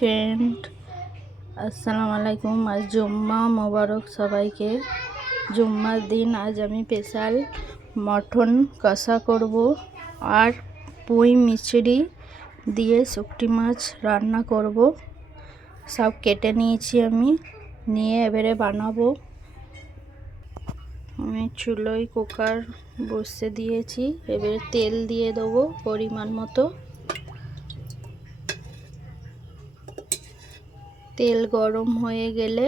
Friend. আসসালামু আলাইকুম, আজ জুম্মা মোবারক সবাইকে। জুম্মার দিন আজ আমি স্পেশাল মটন কষা করব আর পুঁই মিচড়ি দিয়ে শুকটি মাছ রান্না করব। সব কেটে নিয়েছি আমি, নিয়ে এবারে বানাবো। আমি চুলোয় কুকার বসে দিয়েছি, এবারে তেল দিয়ে দেবো পরিমাণ মতো। তেল গরম হয়ে গেলে,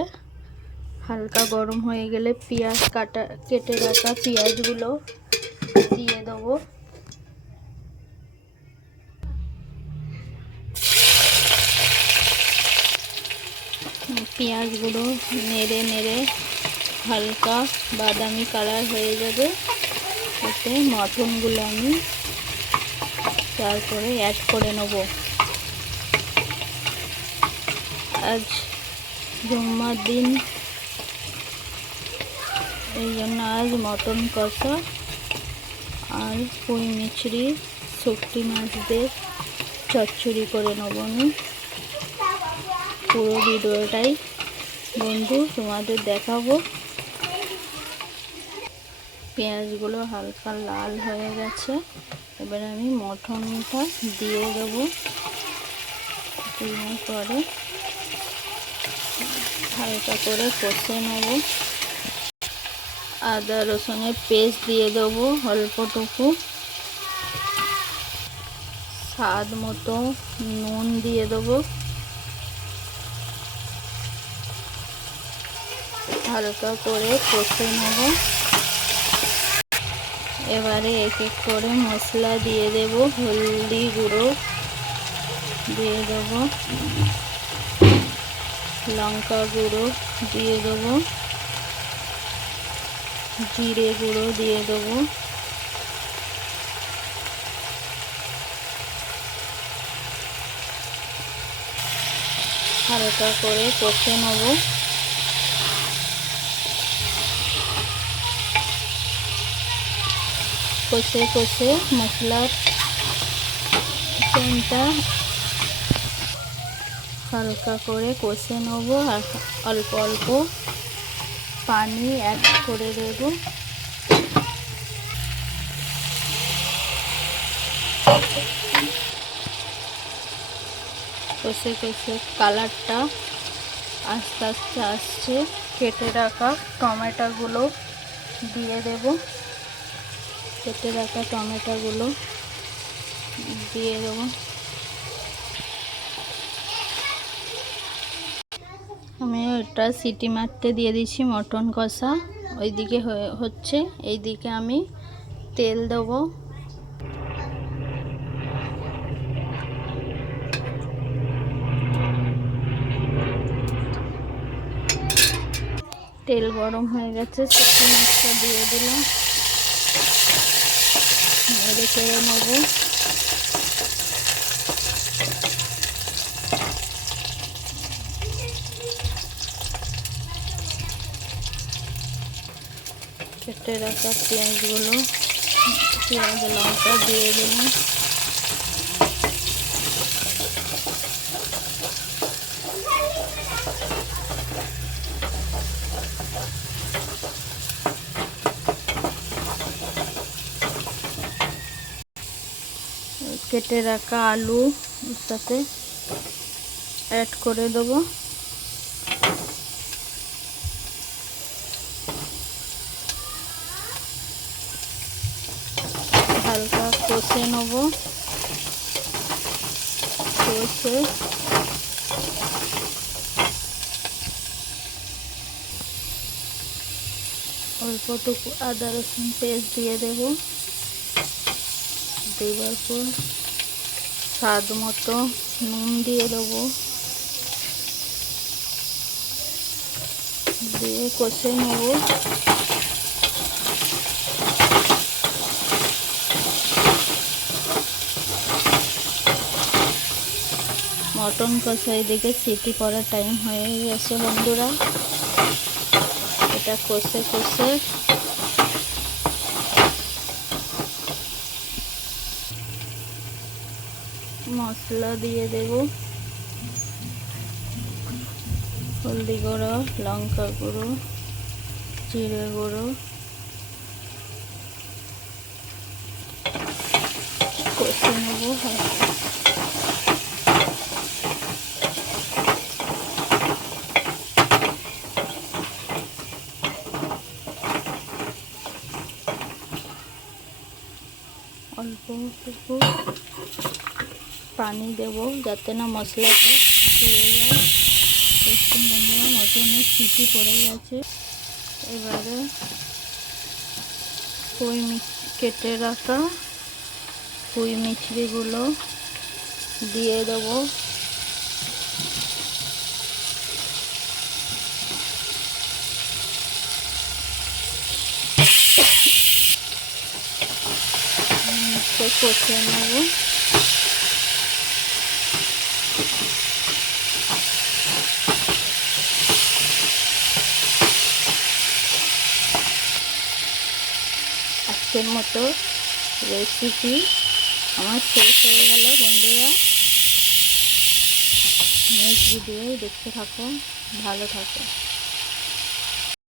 হালকা গরম হয়ে গেলে পেঁয়াজ কাটা, কেটে রাখা পেঁয়াজগুলো দিয়ে দেবো। পেঁয়াজগুলো নেড়ে নেড়ে হালকা বাদামি কালার হয়ে যাবে। এতে মটনগুলো আমি তারপরে অ্যাড করে নেব। আজ জুম্মার দিন। এই জন্য আজ মটন কষা আর পুঁই মিছরি শুকটি মাছদের চচ্চড়ি করে নেব পুরো ভিডিওটাই বন্ধু তোমাদের দেখাবো। পেঁয়াজগুলো হালকা লাল হয়ে গেছে। এবার আমি মটনটা দিয়ে দেবো। দিয়ে পরে হালকা করে কষে নেব। আদা রসুনের পেস্ট দিয়ে দেবো অল্পটুকু। স্বাদ মতো নুন দিয়ে দেবো। হালকা করে কষে নেব। এবারে এক এক করে মশলা দিয়ে দেব। হলদি গুঁড়ো দিয়ে দেব। লঙ্কা গুঁড়ো দিয়ে দেব। জিরে গুঁড়ো দিয়ে দেব। হালকা করে কষে নেব। কষে কষে মশলার সেন্টটা হালকা করে কষে নেব আর অল্প অল্প পানি অ্যাড করে দেব। কষে কষে কালারটা আস্তে আস্তে আসছে। কেটে রাখা টমেটোগুলো দিয়ে দেবো। কেটে রাখা টমেটোগুলো দিয়ে দেবো। ওটা সিটি মারতে দিয়ে দিচ্ছি মটন কষা। ওইদিকে হচ্ছে, এইদিকে আমি তেল দেবো। তেল গরম হয়ে গেছে সিটি মাছটা দিয়ে দিলাম। নেড়ে চেড়ে নেব। কেটে রাখা পেঁয়াজগুলো। পেঁয়াজ লঙ্কা দিয়ে দিলাম। কেটে রাখা আলু সাথে অ্যাড করে দেবো। হালকা কষে নেব। কষে। অল্পটুকু আদা রসুন পেস্ট দিয়ে দেবো। দেওয়ার পর স্বাদ মতো নুন দিয়ে দেবো। দিয়ে কষে নেব। মটন কষাই এদিকে সিটি করার টাইম হয়ে গেছে বন্ধুরা। এটা কষে কষে। মশলা দিয়ে দেব। হলদি গুঁড়ো, লঙ্কা গুঁড়ো, জিরে গুঁড়ো। কষে নেব হালকা অল্প একটু পানি দেব যাতে না মশলাটা পুড়ে যায়। দেখুন বন্ধুরা মটনের সিটি পড়ে গেছে। এবারে পুঁই কেটে রাখা পুঁই মিছরিগুলো দিয়ে দেবো। কষে নেব আজকের মতো রেসিপি আমার শেষ হয়ে গেল, বন্ধুরা। নেক্সট ভিডিও দেখতে থাকো, ভালো থাকো।